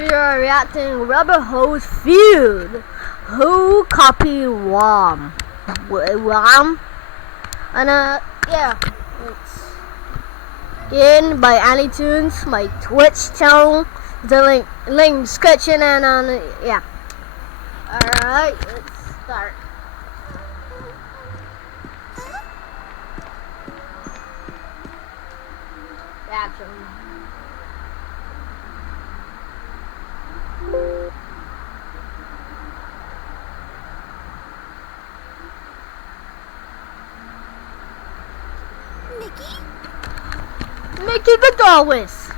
we are reacting Rubber Hose Feud. Who copy Wham? And yeah, it's in by AnyTunes, my Twitch channel. The link description and yeah. Alright, let's start. Action. Mickey the Dollwis.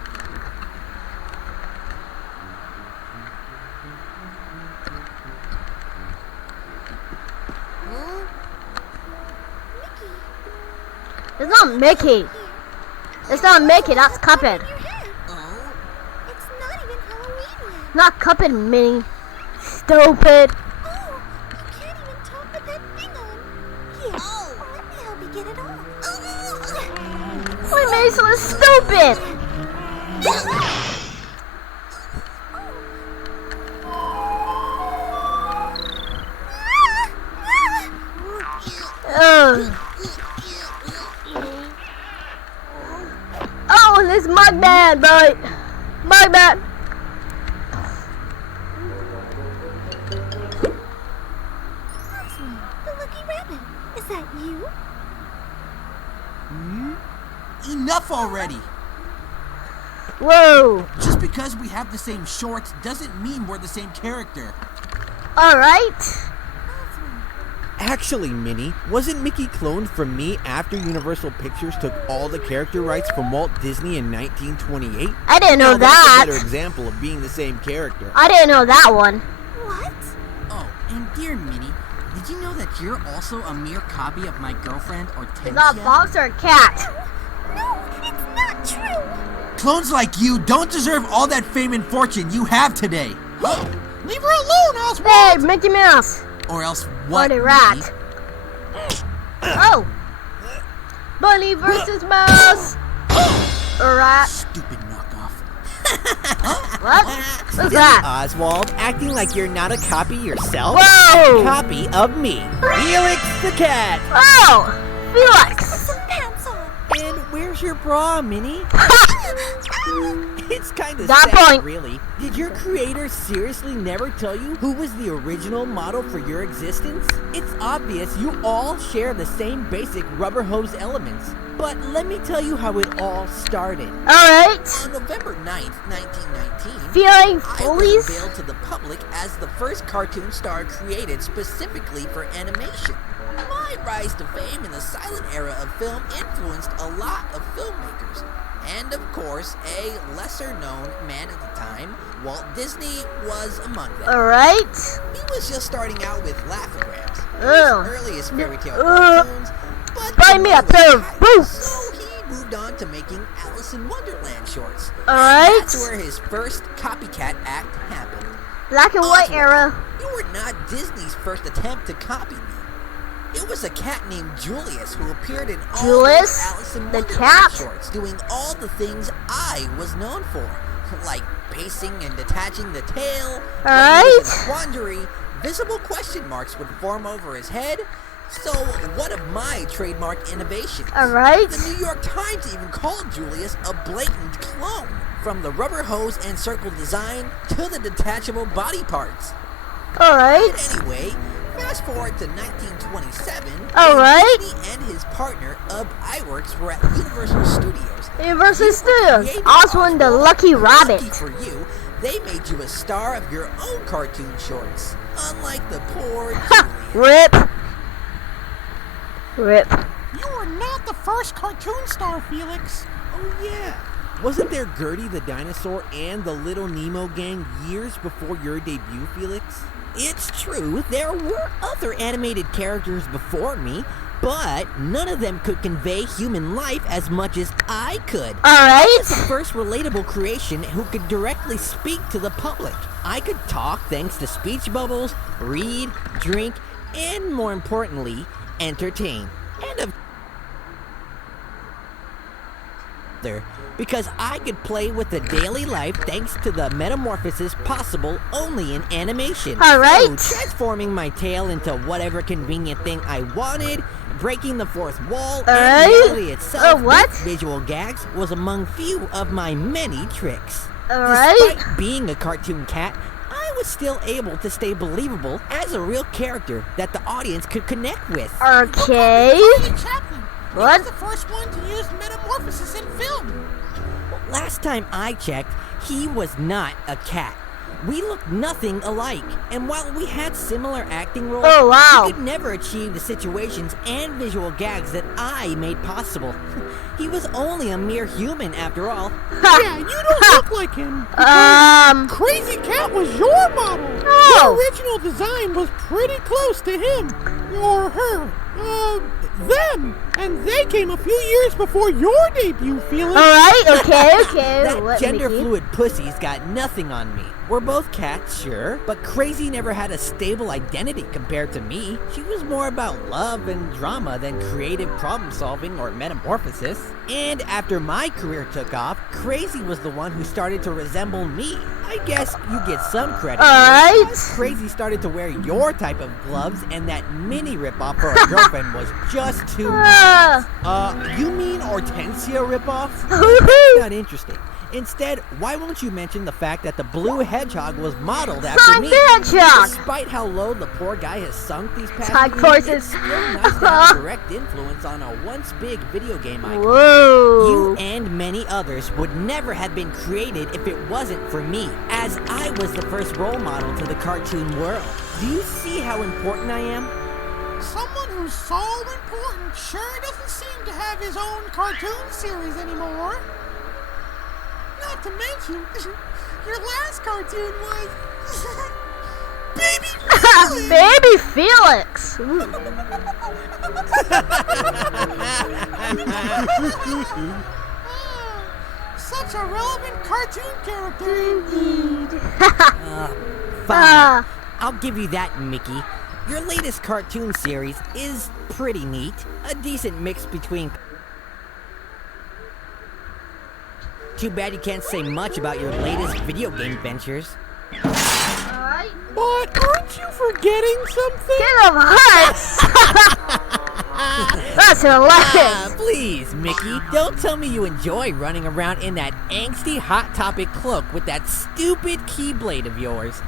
It's not Mickey. It's not Mickey, that's Cuphead. Oh, it's not even Halloween yet. Not Cuphead, Minnie. Stupid. Oh, you can't even talk with that thing on. Here, let me help you get it off. Why Minnie's so stupid? Oh, this Mugman, boy. Mugman. The lucky rabbit. Is that you? Enough already! Whoa. Just because we have the same shorts doesn't mean we're the same character. Alright. Actually, Minnie, wasn't Mickey cloned from me after Universal Pictures took all the character rights from Walt Disney in 1928? I didn't know That's a that. better example of being the same character. I didn't know that one. What? Oh, and dear Minnie, did you know that you're also a mere copy of my girlfriend Is Hortensia? that a fox or a cat? No, it's not true. Clones like you don't deserve all that fame and fortune you have today. Leave her alone, Oswald! Hey, Mickey Mouse. Or else what, Bunny rat. Minnie? Oh. Bunny versus mouse. Rat. Stupid knockoff. What? What's that? Oswald, acting like you're not a copy yourself? Whoa. Copy of me, Felix the cat. Oh, Felix. Some pants on. And where's your bra, Minnie? It's kind of That sad, point. really. Did your creator seriously never tell you who was the original model for your existence? It's obvious you all share the same basic rubber hose elements. But let me tell you how it all started. Alright. On November 9th, 1919, Feeling I was fullies? unveiled to the public as the first cartoon star created specifically for animation. My rise to fame in the silent era of film influenced a lot of filmmakers. And of course, a lesser-known man at the time, Walt Disney, was among them. Alright. He was just starting out with Laugh-O-Grams, Ugh. his earliest fairy tale Ugh. cartoons, but Buy the me a moment pair of was boots. So he moved on to making Alice in Wonderland shorts. Alright. That's where his first copycat act happened. Black and white era. You were not Disney's first attempt to copy me. It was a cat named Julius who appeared in all Julius? those Alice in The Wonderland cat? shorts, doing all the things I was known for, like pacing and detaching the tail. Alright. When he was in a quandary, visible question marks would form over his head. So, one of my trademark innovations. Alright. The New York Times even called Julius a blatant clone, from the rubber hose and circle design to the detachable body parts. Alright. Anyway, fast forward to 1927. Alright. Disney and his partner, Ub Iwerks, were at Universal Studios. Universal Studios. Created Oswald the Oswald. Lucky Rabbit. Lucky for you, they made you a star of your own cartoon shorts. Unlike the poor Julius. Rip. Rip. You are not the first cartoon star, Felix. Oh yeah. Wasn't there Gertie the dinosaur and the Little Nemo gang years before your debut, Felix? It's true, there were other animated characters before me, but none of them could convey human life as much as I could. I was the Alright. first relatable creation who could directly speak to the public. I could talk thanks to speech bubbles, read, drink, and more importantly, entertain. And of there, because I could play with the daily life thanks to the metamorphosis possible only in animation. Alright. So, transforming my tail into whatever convenient thing I wanted, breaking the fourth wall, Alright. and reality itself What? with visual gags was among few of my many tricks. Alright. Despite being a cartoon cat, I was still able to stay believable as a real character that the audience could connect with. Okay. Charlie Chaplin. He What? was the first one to use metamorphosis in film. Last time I checked, he was not a cat. We looked nothing alike, and while we had similar acting roles, Oh, wow. he could never achieve the situations and visual gags that I made possible. He was only a mere human after all. Yeah, you don't look like him. Crazy Cat was your model. Oh. Your original design was pretty close to him. Or her. Them. And they came a few years before your debut, Felix. Alright, okay. That What, gender Mickey? fluid pussy's got nothing on me. We're both cats, sure, but Crazy never had a stable identity compared to me. She was more about love and drama than creative problem solving or metamorphosis. And after my career took off, Crazy was the one who started to resemble me. I guess you get some credit. Alright. Crazy started to wear your type of gloves, and that mini ripoff for a girlfriend was just too much. You mean Hortensia ripoff? Not interesting. Instead, why won't you mention the fact that the blue hedgehog was modeled after Sonic me? the Hedgehog! Despite how low the poor guy has sunk these past Sonic few years, Forces. it's still nice to have a direct influence on a once big video game icon. Whoa. You and many others would never have been created if it wasn't for me, as I was the first role model to the cartoon world. Do you see how important I am? Someone who's so important sure doesn't seem to have his own cartoon series anymore. Not to mention, your last cartoon was Baby Felix. Baby Felix! Such a relevant cartoon character. Indeed. Fine. I'll give you that, Mickey. Your latest cartoon series is pretty neat. A decent mix between... Too bad you can't say much about your latest video game ventures. Alright. But aren't you forgetting something? Get him hurt! That's hilarious! Please, Mickey, don't tell me you enjoy running around in that angsty Hot Topic cloak with that stupid Keyblade of yours.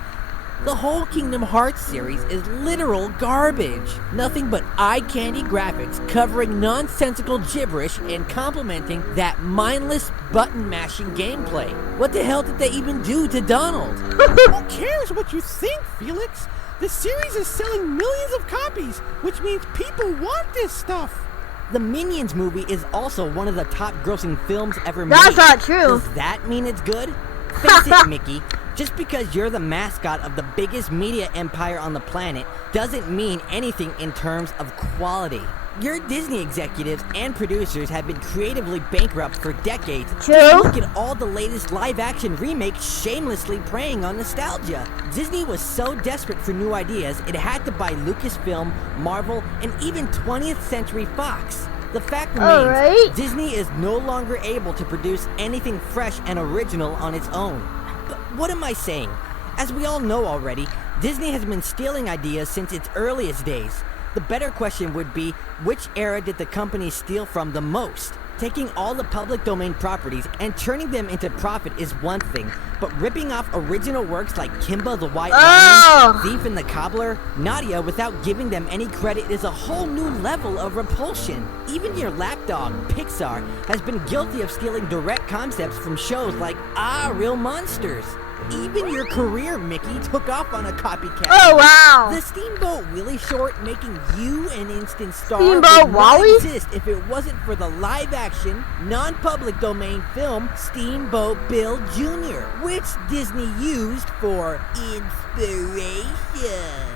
The whole Kingdom Hearts series is literal garbage. Nothing but eye candy graphics covering nonsensical gibberish and complimenting that mindless button-mashing gameplay. What the hell did they even do to Donald? Who cares what you think, Felix? The series is selling millions of copies, which means people want this stuff. The Minions movie is also one of the top-grossing films ever made. That's not true. Does that mean it's good? Face it, Mickey. Just because you're the mascot of the biggest media empire on the planet doesn't mean anything in terms of quality. Your Disney executives and producers have been creatively bankrupt for decades. True. Just look at all the latest live-action remakes shamelessly preying on nostalgia. Disney was so desperate for new ideas, it had to buy Lucasfilm, Marvel, and even 20th Century Fox. The fact remains, Alright. Disney is no longer able to produce anything fresh and original on its own. But what am I saying? As we all know already, Disney has been stealing ideas since its earliest days. The better question would be, which era did the company steal from the most? Taking all the public domain properties and turning them into profit is one thing, but ripping off original works like Kimba the White Lion, Thief and the Cobbler, Nadia without giving them any credit is a whole new level of repulsion. Even your lapdog, Pixar, has been guilty of stealing direct concepts from shows like Real Monsters. Even your career, Mickey, took off on a copycat. Oh, wow. The Steamboat Willie short making you an instant star Steamboat would Wally? not exist if it wasn't for the live-action, non-public domain film Steamboat Bill Jr., which Disney used for inspiration.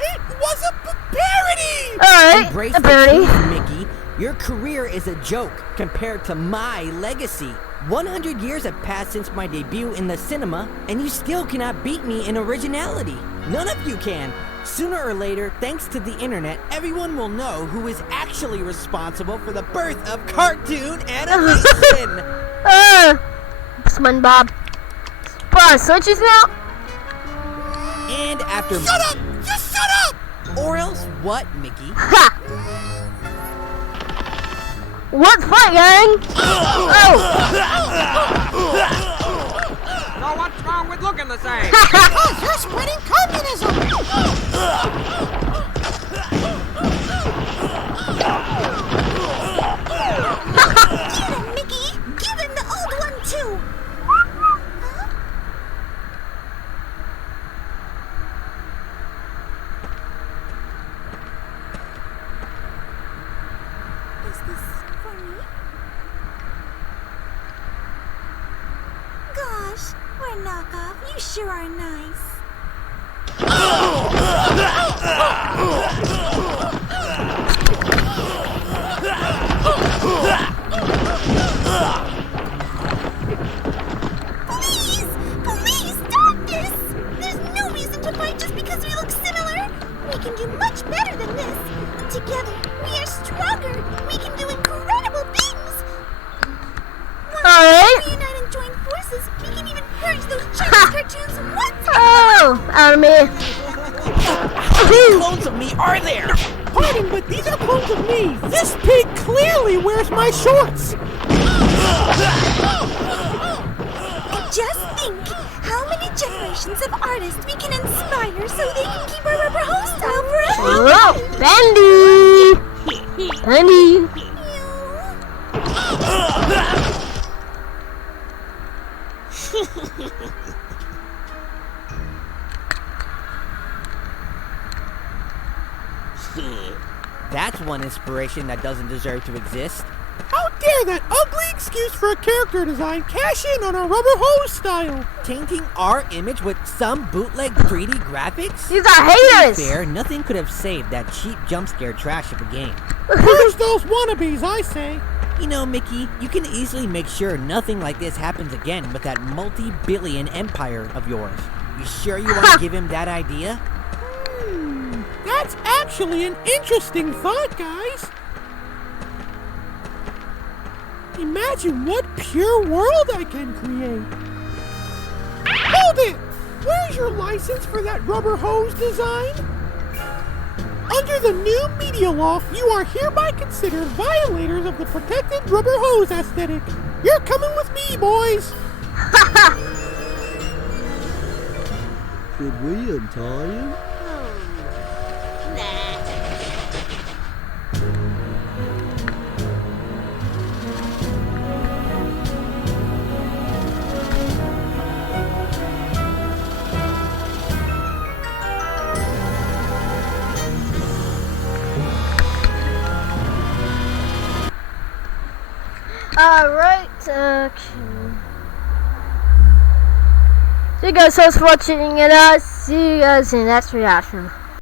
It was a parody! Alright, Embrace a the birdie. truth, Mickey. Your career is a joke compared to my legacy. 100 years have passed since my debut in the cinema, and you still cannot beat me in originality. None of you can. Sooner or later, thanks to the internet, everyone will know who is actually responsible for the birth of cartoon animation. SpongeBob. Bro, switches now? And after... Shut up! Just shut up! Or else what, Mickey? Ha! What fight, gang? Oh! So what's wrong with looking the same? Because you're spreading communism! Get him, Mickey! Give him the old one, too! Huh? Is this for me? Gosh, we're knockoff. You sure are nice. Please! Please stop this! There's no reason to fight just because we look similar. We can do much better than this. Together, we are stronger. We can do incredible things. Alright. We unite and join forces. We can even purge those Chinese cartoons once and Oh! Out of me. How many clones of me are there? Pardon, but these are clones of me. This pig clearly wears my shorts. just think how many generations of artists we can inspire so they can keep our rubber hose style forever. Oh, Bendy! Bendy! That's one inspiration that doesn't deserve to exist. How dare that ugly excuse for a character design cash in on our rubber hose style? Tainting our image with some bootleg 3D graphics? These are haters! Fair, nothing could have saved that cheap jump scare trash of a game. Where's those wannabes, I say? You know, Mickey, you can easily make sure nothing like this happens again with that multi-billion empire of yours. You sure you want to give him that idea? That's actually an interesting thought, guys. Imagine what pure world I can create. Hold it! Where's your license for that rubber hose design? Under the new media law, you are hereby considered violators of the protected rubber hose aesthetic. You're coming with me, boys. Should we untie him? Alright, okay. So you guys, thanks for watching, and I'll see you guys in the next reaction.